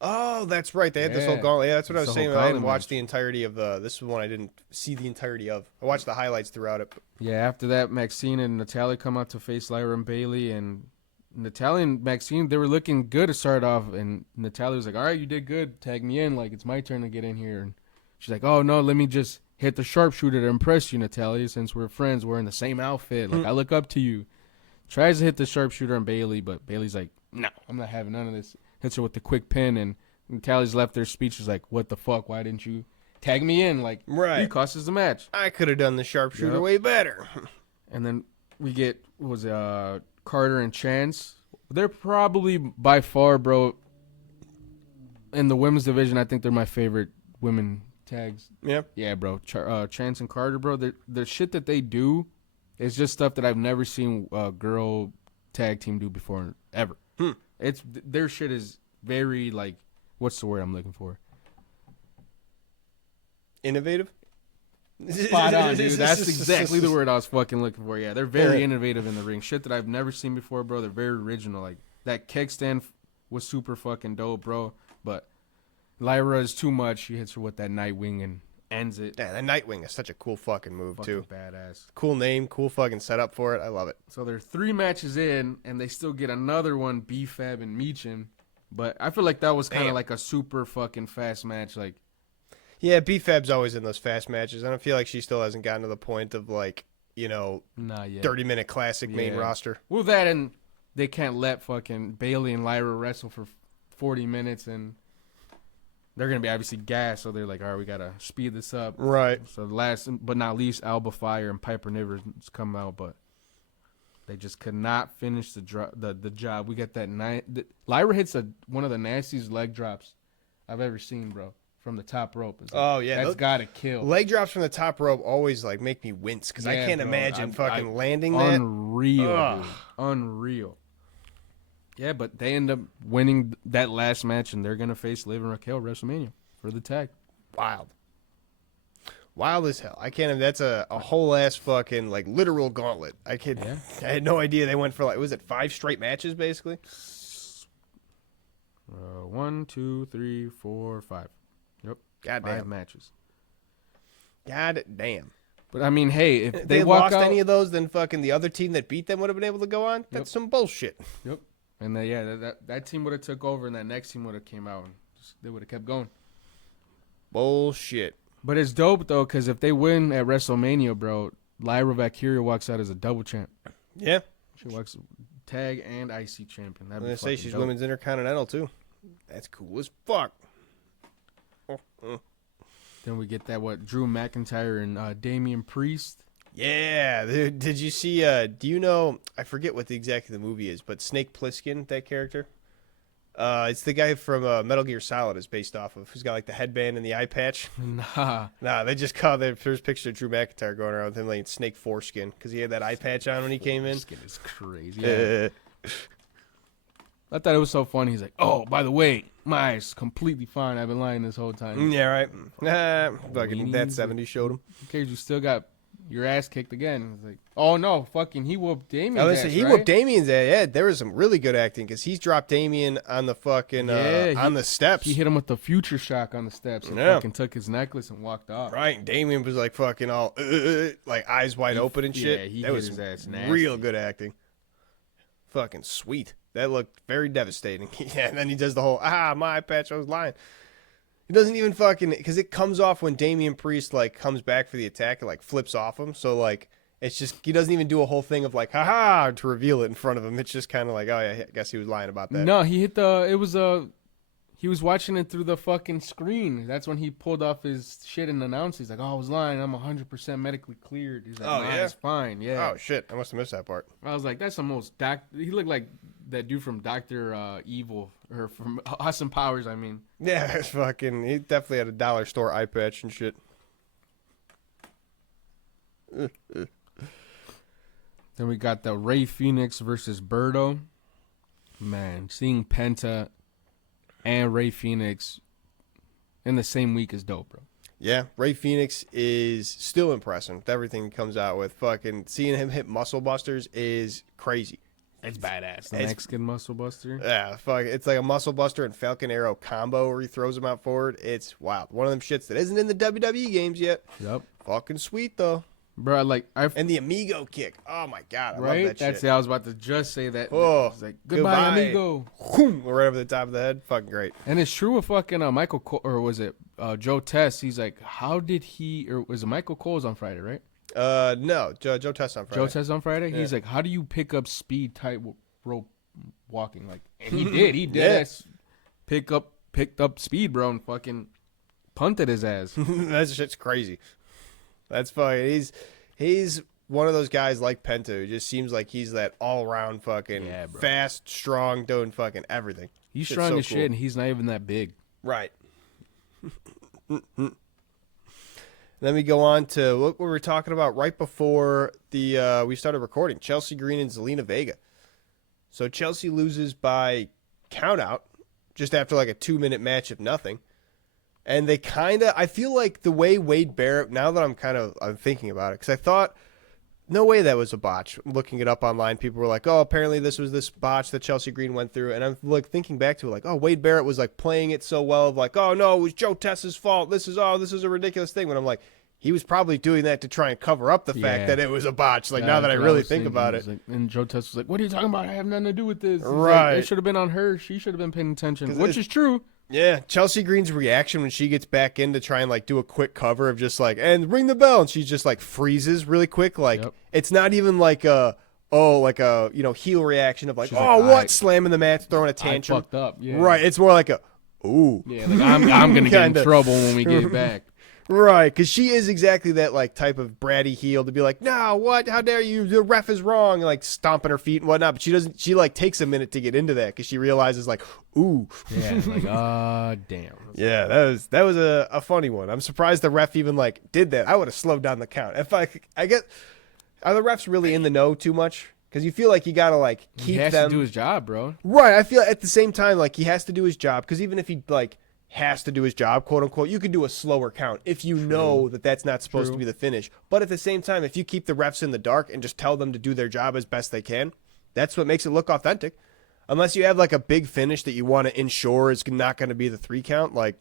Oh, that's right. They had this whole Yeah. gauntlet. Yeah, that's what I It's was the whole saying. I didn't gauntlet watch match. the entirety of the. This is one I didn't see the entirety of. I watched the highlights throughout it. Yeah, after that, Maxine and Natalia come out to face Lyra and Bailey, and Natalia and Maxine, they were looking good to start off, and Natalia was like, all right, you did good. Tag me in. Like, it's my turn to get in here. And she's like, oh, no, let me just hit the sharpshooter to impress you, Natalia, since we're friends. We're in the same outfit. Like, I look up to you. Tries to hit the sharpshooter on Bailey, but Bailey's like, no, I'm not having none of this. Hits her with the quick pin, and Natalia's left there speechless like, what the fuck? Why didn't you tag me in? Like, Right. you cost us the match. I could have done the sharpshooter Yep. way better. And then we get, Carter and Chance. They're probably by far, bro, in the women's division, I think they're my favorite women tags. Yeah. Yeah, bro. Chance and Carter, bro, the shit that they do is just stuff that I've never seen a girl tag team do before, ever. It's their shit is very, like, what's the word I'm looking for? Innovative. Spot on, dude. That's exactly the word I was fucking looking for. Yeah, they're very innovative in the ring. Shit that I've never seen before, bro. They're very original. Like, that kickstand was super fucking dope, bro. But Lyra is too much. She hits her with that Nightwing and ends it. Yeah, that Nightwing is such a cool fucking move, Fucking too. badass. Cool name, cool fucking setup for it. I love it. So they're 3 matches in, and they still get another one, B-Fab and Meechin. But I feel like that was kind of Damn. like a super fucking fast match. Like, Yeah, B-Fab's always in those fast matches. I don't feel like she still hasn't gotten to the point of, like, not yet. 30-minute classic main Yeah. roster. Well, that and they can't let fucking Bailey and Lyra wrestle for 40 minutes, and they're going to be obviously gassed, so they're like, all right, we got to speed this up. Right. So last but not least, Alba Fire and Piper Nivers come out, but they just could not finish the job. We got that Lyra hits one of the nastiest leg drops I've ever seen, bro, from the top rope. It's like, Oh, yeah. that's got to kill. Leg drops from the top rope always, like, make me wince because I Yeah, can't bro. imagine fucking I- landing that. Unreal, Ugh. dude. Unreal. Yeah, but they end up winning that last match, and they're going to face Liv and Raquel WrestleMania for the tag. Wild. Wild as hell. I can't. That's a whole ass fucking, like, literal gauntlet. I had no idea they went for, like, was it 5 straight matches basically? 1, 2, 3, 4, 5. Yep. God 5 damn. matches. God damn. But I mean, hey, if If they they walk lost out, any of those, then fucking the other team that beat them would have been able to go on. That's some bullshit. yep, and that team would have took over, and that next team would have came out, and they would have kept going. Bullshit. But it's dope though, because if they win at WrestleMania, bro, Lyra Valkyria walks out as a double champ. Yeah. She walks tag and IC champion. That'd I'm be gonna say fucking she's dope. women's intercontinental too. That's cool as fuck. Then we get that Drew McIntyre and Damian Priest. Yeah, dude, did you see? Do you know? I forget what exactly the movie is, but Snake Plissken, that character. It's the guy from Metal Gear Solid is based off of. Who's got like the headband and the eye patch. Nah, Nah, they just caught the first picture of Drew McIntyre going around with him like Snake Foreskin because he had that eye patch on when he came in. Skin is crazy. Yeah. I thought it was so funny. He's like, "Oh, by the way, my eyes completely fine. I've been lying this whole time." Yeah, right. Fucking Weenies. that 70 showed him. Who cares? You still got your ass kicked again. It's like, oh no, fucking he whooped Damian. I was say he whooped Damien's ass. Yeah, there was some really good acting because he's dropped Damien on the fucking on the steps. He hit him with the future shock on the steps and Yeah. fucking took his necklace and walked off. Right, and Damien was like fucking all like eyes wide open and shit. Yeah, he that hit was his some ass nasty. real good acting. Fucking sweet. That looked very devastating. Yeah, and then he does the whole my eye patch. I was lying. He doesn't even fucking because it comes off when Damian Priest like comes back for the attack. It like flips off him. So like it's just he doesn't even do a whole thing of like haha to reveal it in front of him. It's just kind of like oh yeah, I guess he was lying about that. No, he hit he was watching it through the fucking screen. That's when he pulled off his shit and announced. He's like, "Oh, I was lying. I'm 100% medically cleared." He's like, Oh, "Nah, yeah? it's fine." Yeah. Oh shit, I must have missed that part. I was like, "That's the most He looked like that dude from Doctor Evil or from Austin Powers. I mean, Yeah, it's fucking. He definitely had a dollar store eye patch and shit. Then we got the Ray Phoenix versus Birdo. Man, seeing Penta and Ray Phoenix in the same week is dope, bro. Yeah, Ray Phoenix is still impressive with everything he comes out with. Fucking seeing him hit Muscle Busters is crazy. It's badass. The Mexican muscle buster. Yeah, fuck. It's like a muscle buster and Falcon Arrow combo where he throws him out forward. It's wild. One of them shits that isn't in the WWE games yet. Yep. Fucking sweet though. Bro, like and the amigo kick. Oh my god, I right? love that shit. That's it. I was about to just say that. Oh, it's like goodbye, amigo. Right over the top of the head. Fucking great. And it's true with fucking Michael Cole, or was it Joe Test? He's like, how did he? Or was it Michael Cole's on Friday, right? No, Joe Test on Friday. Joe Test on Friday. Yeah. He's like, how do you pick up speed tight rope walking? Like, and he did. He did. Yeah. Picked up speed, bro, and fucking punted his ass. That shit's crazy. That's fine. He's one of those guys like Penta who just seems like he's that all around fucking fast, strong, doing fucking everything. He's strong as shit, and he's not even that big. Right. Then we go on to what we were talking about right before we started recording. Chelsea Green and Zelina Vega. So Chelsea loses by countout just after like a 2-minute match of nothing. And they I feel like the way Wade Barrett, now that I'm thinking about it, because I thought, no way that was a botch. Looking it up online, people were like, oh, apparently this was this botch that Chelsea Green went through. And I'm like thinking back to it, like, oh, Wade Barrett was like playing it so well, of like, oh, no, it was Joe Tess's fault. This is a ridiculous thing. When I'm like, he was probably doing that to try and cover up the fact that it was a botch. Like, now that I really think about it. Like, and Joe Tess was like, what are you talking about? I have nothing to do with this. Right. Like, it should have been on her. She should have been paying attention, which is true. Yeah, Chelsea Green's reaction when she gets back in to try and like do a quick cover of just like, and ring the bell, and she just like freezes really quick. Like it's not even like a heel reaction of like, she's slamming the mat, throwing a tantrum. I fucked up. Yeah. Right. It's more like a ooh. Yeah, like I'm gonna get in trouble when we get back. Right, because she is exactly that like type of bratty heel to be like, no, what? How dare you? The ref is wrong, like stomping her feet and whatnot. But she doesn't. She like takes a minute to get into that because she realizes like, ooh, yeah, like damn. Yeah, that was a funny one. I'm surprised the ref even like did that. I would have slowed down the count. If I get, are the refs really in the know too much? Because you feel like you gotta like keep them. He has to do his job, bro. Right. I feel at the same time like he has to do his job because even if he like has to do his job, quote unquote, you can do a slower count if you know that that's not supposed to be the finish. But at the same time, if you keep the refs in the dark and just tell them to do their job as best they can, that's what makes it look authentic. Unless you have like a big finish that you want to ensure is not going to be the 3 count, like,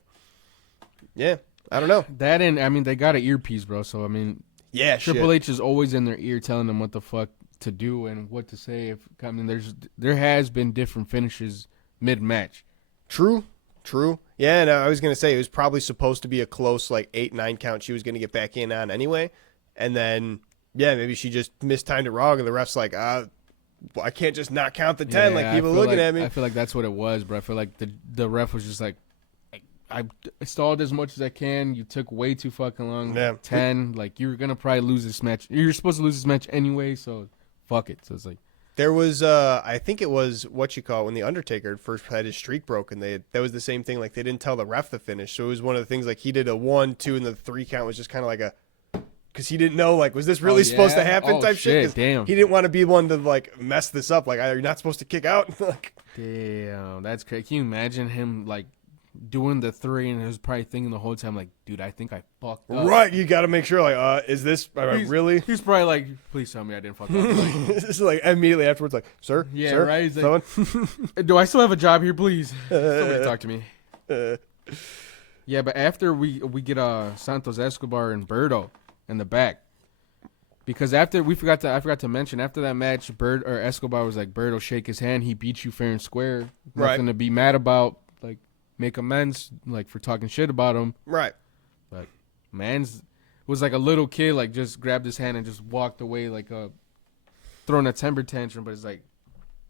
yeah, I don't know. That and I mean they got an earpiece, bro. So I mean, yeah, Triple H is always in their ear telling them what the fuck to do and what to say. I mean, there has been different finishes mid match. True. Yeah, and I was going to say it was probably supposed to be a close like 8-9 count she was going to get back in on anyway. And then, yeah, maybe she just mistimed it wrong and the ref's like, I can't just not count the 10 like people looking at me. I feel like that's what it was, bro. I feel like the ref was just like, I stalled as much as I can. You took way too fucking long. Yeah. 10, like you're going to probably lose this match. You're supposed to lose this match anyway, so fuck it. So it's like. There was, I think it was when The Undertaker first had his streak broken. That was the same thing. Like they didn't tell the ref the finish, so it was one of the things. Like he did a 1, 2, and the 3 count was just kind of like because he didn't know like was this really supposed to happen type shit. Damn. He didn't want to be one to like mess this up. Like you're not supposed to kick out. Damn, that's crazy. Can you imagine him like doing the 3 and he was probably thinking the whole time like, dude, I think I fucked up. Right, you got to make sure like, is this really? He's probably like, please tell me I didn't fuck up. Like, it's like immediately afterwards, like, sir, right. He's like, do I still have a job here, please? Somebody talk to me. Yeah, but after we get Santos Escobar and Berto in the back, because after I forgot to mention after that match, Escobar was like, Berto, shake his hand. He beat you fair and square. Nothing to be mad about. Like, make amends, like, for talking shit about him. Right. But Mans was like a little kid, like, just grabbed his hand and just walked away, like, throwing a temper tantrum. But it's like,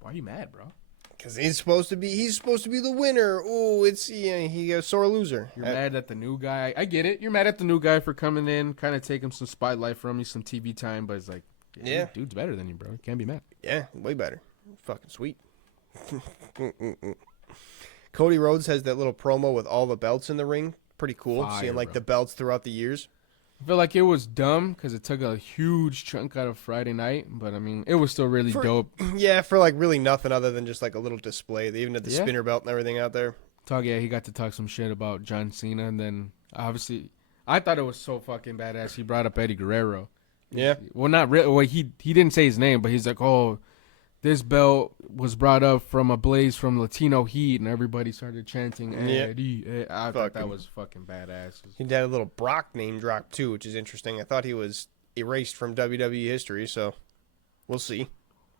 why are you mad, bro? Because he's supposed to be the winner. Oh, he a sore loser. You're mad at the new guy. I get it. You're mad at the new guy for coming in, kind of taking some spotlight from you, some TV time. But it's like, yeah, dude's better than you, bro. You can't be mad. Yeah, way better. Fucking sweet. Cody Rhodes has that little promo with all the belts in the ring. Pretty cool. Fire, seeing like bro. the belts throughout the years. I feel like it was dumb because it took a huge chunk out of Friday night, but I mean, it was still really dope. Yeah, for like really nothing other than just like a little display. They even had the spinner belt and everything out there. He got to talk some shit about John Cena, and then obviously, I thought it was so fucking badass. He brought up Eddie Guerrero. Yeah. Well, not really. Well, he didn't say his name, but he's like, oh, this belt was brought up from a blaze from Latino Heat, and everybody started chanting Eddie. I thought that was fucking badass. He had a little Brock name drop too, which is interesting. I thought he was erased from WWE history, so we'll see.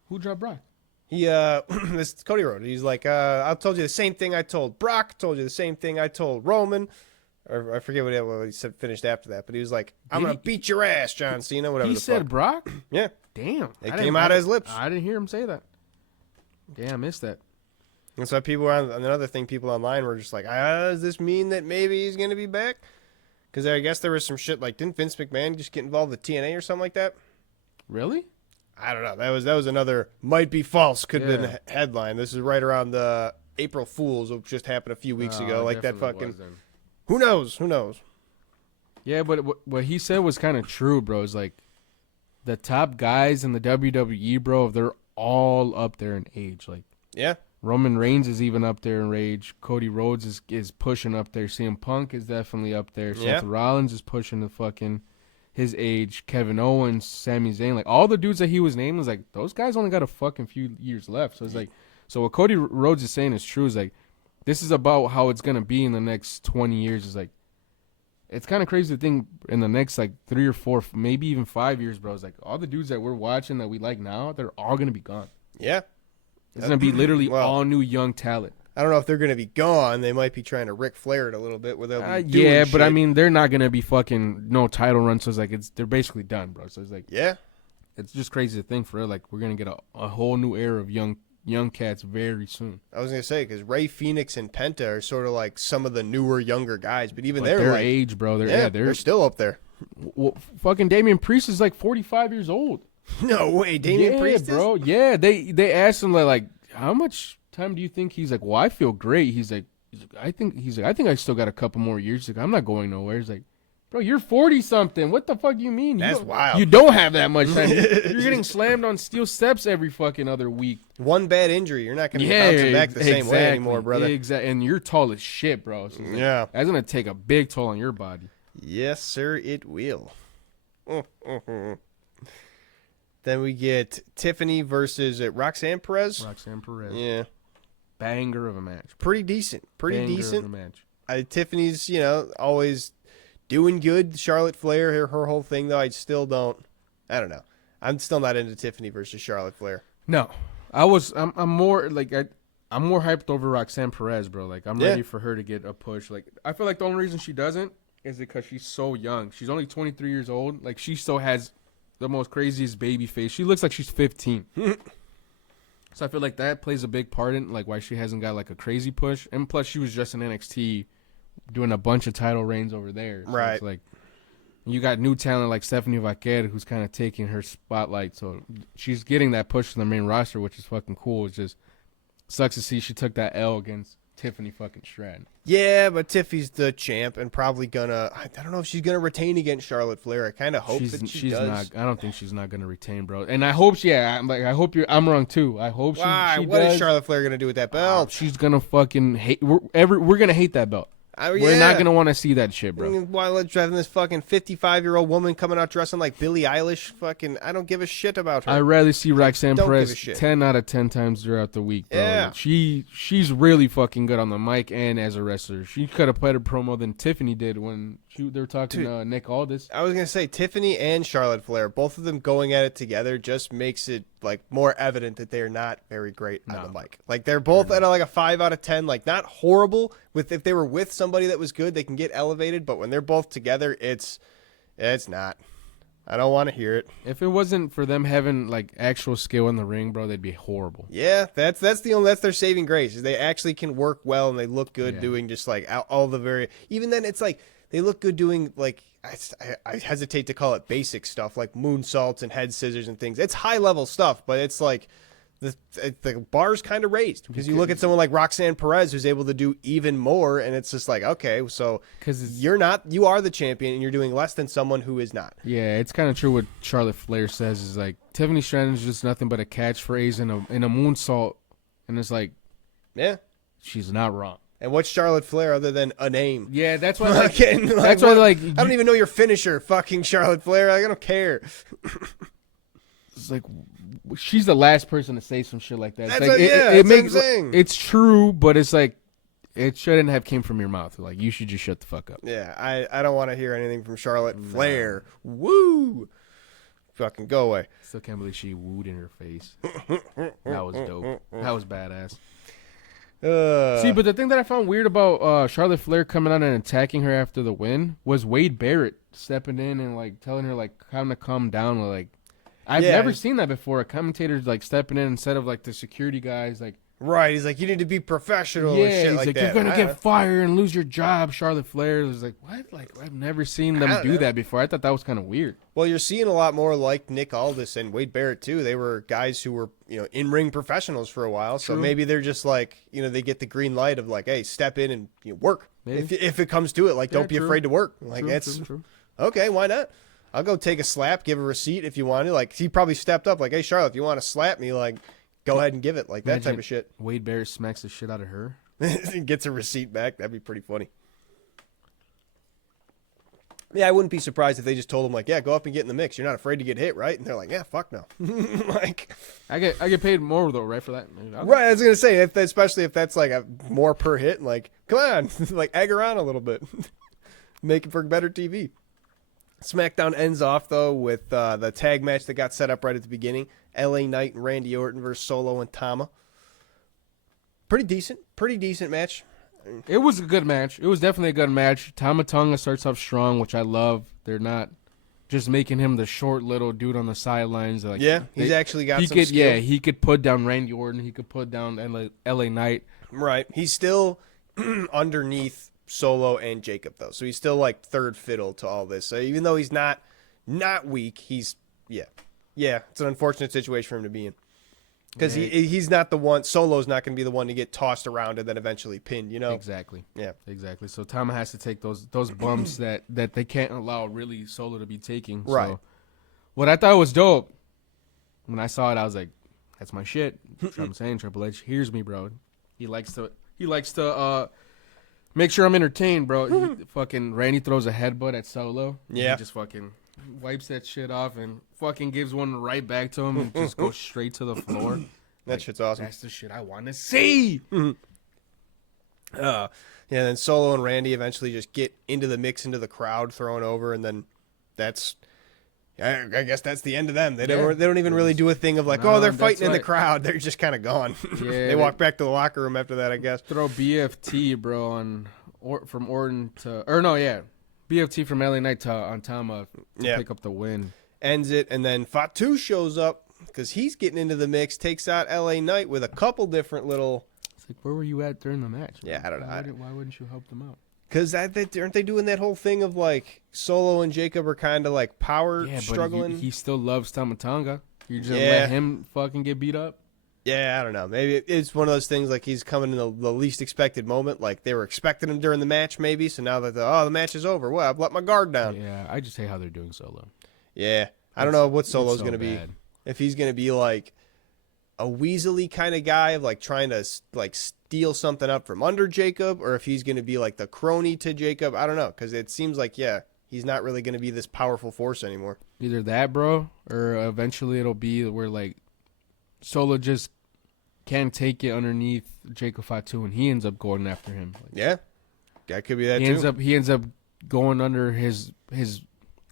Who dropped Brock? He this Cody Rhodes. He's like, I told you the same thing I told Brock. Told you the same thing I told Roman. Or I forget what he said. Finished after that, but he was like, "I'm gonna beat your ass, John Cena." Whatever. He said fuck. Brock. Yeah. Damn. It came out of his lips. I didn't hear him say that. Damn, I missed that. And so people were on another thing. People online were just like, does this mean that maybe he's gonna be back? Because I guess there was some shit like, didn't Vince McMahon just get involved with TNA or something like that? Really? I don't know. That was another might be false. Could have been a headline. This is right around the April Fools, which just happened a few weeks ago. Like that fucking. Who knows? Who knows? Yeah, but what he said was kind of true, bro. It's like the top guys in the WWE, bro, they're all up there in age. Like, yeah, Roman Reigns is even up there in age. Cody Rhodes is pushing up there. CM Punk is definitely up there. Seth Rollins is pushing the fucking his age. Kevin Owens, Sami Zayn, like all the dudes that he was naming, was like those guys only got a fucking few years left. So it's like, so what Cody Rhodes is saying is true. Is like, this is about how it's gonna be in the next 20 years. Is like, it's kind of crazy to think in the next like 3 or 4, maybe even 5 years, bro. It's like all the dudes that we're watching that we like now, they're all gonna be gone. Yeah, it's gonna be literally all new young talent. I don't know if they're gonna be gone. They might be trying to Ric Flair it a little bit where they'll be doing but shit. I mean, they're not gonna be fucking no title run. So it's like they're basically done, bro. So it's like it's just crazy to think for real. Like we're gonna get a whole new era of young cats very soon. I was gonna say because Rey Fenix and Penta are sort of like some of the newer, younger guys, but even their like, age, bro. They're still up there. Well, fucking Damian Priest is like 45 years old. No way, Damian Priest, bro. Yeah, they asked him like how much time do you think? He's like, well, I feel great. He's like, I think I still got a couple more years. He's like, I'm not going nowhere. He's like, bro, you're 40 something. What the fuck do you mean? That's wild. You don't have that much time. You're getting slammed on steel steps every fucking other week. One bad injury, you're not going to be bouncing back the same way anymore, brother. Exactly. And you're tall as shit, bro. So that's going to take a big toll on your body. Yes, sir, it will. Then we get Tiffany versus Roxanne Perez. Roxanne Perez. Yeah. Banger of a match. Pretty decent. Banger of a match. Tiffany's, always doing good. Charlotte Flair, her whole thing, though, I don't know. I'm still not into Tiffany versus Charlotte Flair. No. I'm more like I'm more hyped over Roxanne Perez, bro. Like I'm ready for her to get a push. Like I feel like the only reason she doesn't is because she's so young. She's only 23 years old. Like she still has the most craziest baby face. She looks like she's 15. So I feel like that plays a big part in like why she hasn't got like a crazy push. And plus she was just in NXT doing a bunch of title reigns over there. So right. It's like you got new talent like Stephanie Vaquer who's kind of taking her spotlight. So she's getting that push to the main roster, which is fucking cool. It just sucks to see she took that L against Tiffany fucking Stratton. Yeah, but Tiffy's the champ and probably gonna. I don't know if she's gonna retain against Charlotte Flair. I kind of hope that she does. Not. I don't think she's not gonna retain, bro. And I hope I hope I'm wrong too. I hope she what does. Is Charlotte Flair gonna do with that belt? She's gonna fucking hate. We're gonna hate that belt. We're not gonna want to see that shit, bro. Why let's having this fucking 55-year-old woman coming out dressing like Billie Eilish? Fucking, I don't give a shit about her. I'd rather see Roxanne Perez 10 out of 10 times throughout the week, bro. Yeah. She's really fucking good on the mic and as a wrestler. She cut a better promo than Tiffany did when they were talking to Nick Aldis. I was gonna say Tiffany and Charlotte Flair, both of them going at it together, just makes it like more evident that they're not very great on the mic. Like they're both at like a 5 out of 10, like not horrible. If they were with somebody that was good, they can get elevated. But when they're both together, it's not. I don't want to hear it. If it wasn't for them having like actual skill in the ring, bro, they'd be horrible. Yeah, that's their saving grace. Is they actually can work well and they look good doing just like all the very. Even then, it's like they look good doing like I hesitate to call it basic stuff like moonsaults and head scissors and things. It's high level stuff, but it's like the bar's kind of raised because you look at someone like Roxanne Perez who's able to do even more, and it's just like, okay, so you are the champion and you're doing less than someone who is not. Yeah, it's kind of true what Charlotte Flair says is like Tiffany Stratton is just nothing but a catchphrase and a moonsault, and it's like, yeah, she's not wrong. And what's Charlotte Flair other than a name? Yeah, that's why. I don't even know your finisher, fucking Charlotte Flair. I don't care. It's like, she's the last person to say some shit like that. That's It's like, that's what I'm saying. It's true, but it's like it shouldn't have came from your mouth. Like you should just shut the fuck up. Yeah, I don't want to hear anything from Charlotte Flair. Woo! Fucking go away. Still can't believe she wooed in her face. That was dope. That was badass. See, but the thing that I found weird about Charlotte Flair coming out and attacking her after the win was Wade Barrett stepping in and like telling her like kind of calm down. Like I've never seen that before. A commentator like stepping in instead of like the security guys like. Right, he's like, you need to be professional Yeah, and shit he's like like that. you're gonna get fired and lose your job. Charlotte Flair was like, what? Like I've never seen them do that before. I thought that was kind of weird. Well, you're seeing a lot more like Nick Aldis and Wade Barrett too. They were guys who were, in-ring professionals for a while. So maybe they're just like, they get the green light of like, hey, step in and work. If it comes to it, like, don't be afraid to work. Like true. Okay, why not? I'll go take a slap, give a receipt if you want to. Like he probably stepped up, like, hey Charlotte, if you want to slap me, like, go ahead and give it, like that type of shit. Wade Barrett smacks the shit out of her. Gets a receipt back. That'd be pretty funny. Yeah, I wouldn't be surprised if they just told him, like, yeah, go up and get in the mix. You're not afraid to get hit, right? And they're like, yeah, fuck no. Like, I get paid more though, right, for that? Right, I was gonna say, especially if that's like a more per hit, like, come on, like egg her on a little bit, make it for better TV. SmackDown ends off though with the tag match that got set up right at the beginning. LA Knight and Randy Orton versus Solo and Tama. Pretty decent match. It was a good match. It was definitely a good match. Tama Tonga starts off strong, which I love. They're not just making him the short little dude on the sidelines. Like, he's actually got some skill. Yeah, he could put down Randy Orton. He could put down LA Knight. Right. He's still underneath Solo and Jacob, though. So he's still like third fiddle to all this. So even though he's not weak, he's, it's an unfortunate situation for him to be in. Because he's not the one, Solo's not going to be the one to get tossed around and then eventually pinned, Exactly. Yeah. Exactly. So Tama has to take those bumps that they can't allow really Solo to be taking. Right. So what I thought was dope, when I saw it, I was like, that's my shit. I'm saying Triple H hears me, bro. He likes to make sure I'm entertained, bro. Fucking Randy throws a headbutt at Solo. Yeah. He just fucking wipes that shit off and fucking gives one right back to him and just goes straight to the floor. That shit's awesome. That's the shit I want to see. Then Solo and Randy eventually just get into the mix, into the crowd, thrown over, and then that's, I guess that's the end of them. They don't even really do a thing of like, they're fighting in the crowd. They're just kind of gone. Yeah, they walk back to the locker room after that, I guess. Throw BFT, bro, from Orton to, BFT from LA Knight on Tama to pick up the win. Ends it, and then Fatu shows up because he's getting into the mix, takes out LA Knight with a couple different little... It's like, where were you at during the match? Yeah, I don't know. Why wouldn't you help them out? Because aren't they doing that whole thing of like Solo and Jacob are kind of like power struggling? But he still loves Tama Tonga. You just let him fucking get beat up? Yeah, I don't know. Maybe it's one of those things like he's coming in the least expected moment. Like they were expecting him during the match, maybe. So now that the match is over, well, I've let my guard down. Yeah, I just hate how they're doing Solo. Yeah, I don't know what Solo's going to be. Bad. If he's going to be like a weaselly kind of guy of like trying to like steal something up from under Jacob, or if he's going to be like the crony to Jacob. I don't know, because it seems like he's not really going to be this powerful force anymore. Either that, bro, or eventually it'll be where like Solo just can't take it underneath Jacob Fatu, and he ends up going after him. Like, that could be that too. He ends up going under his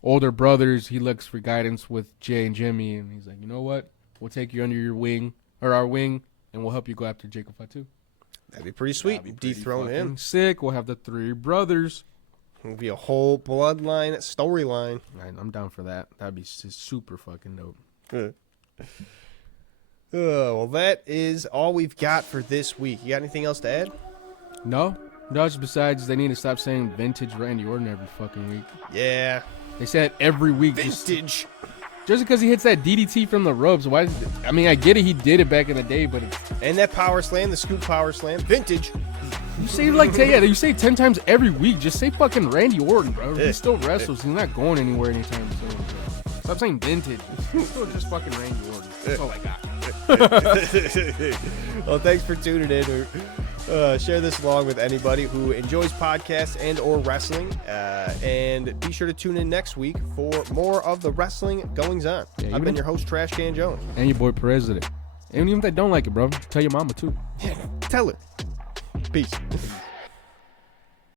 older brothers. He looks for guidance with Jay and Jimmy, and he's like, you know what? We'll take you under our wing, and we'll help you go after Jacob Fatu. That'd be pretty sweet. Dethrone him. Sick. We'll have the three brothers. It'll be a whole bloodline storyline. I'm down for that. That'd be super fucking dope. Well, that is all we've got for this week. You got anything else to add? No. Just besides, they need to stop saying vintage Randy Orton every fucking week. Yeah. They say it every week. Vintage. Just because he hits that DDT from the ropes. Why? I mean, I get it. He did it back in the day, but... And that power slam, the scoop power slam. Vintage. You say you say 10 times every week. Just say fucking Randy Orton, bro. He still wrestles. He's not going anywhere anytime soon. Stop saying vintage. It's still just fucking Randy Orton. That's all I got. Well, thanks for tuning in. Share this along with anybody who enjoys podcasts and or wrestling. And be sure to tune in next week for more of the wrestling goings on. Yeah, I've been your host, Trash Can Jones. And your boy President. And even if they don't like it, bro, tell your mama too. Yeah, tell her. Peace.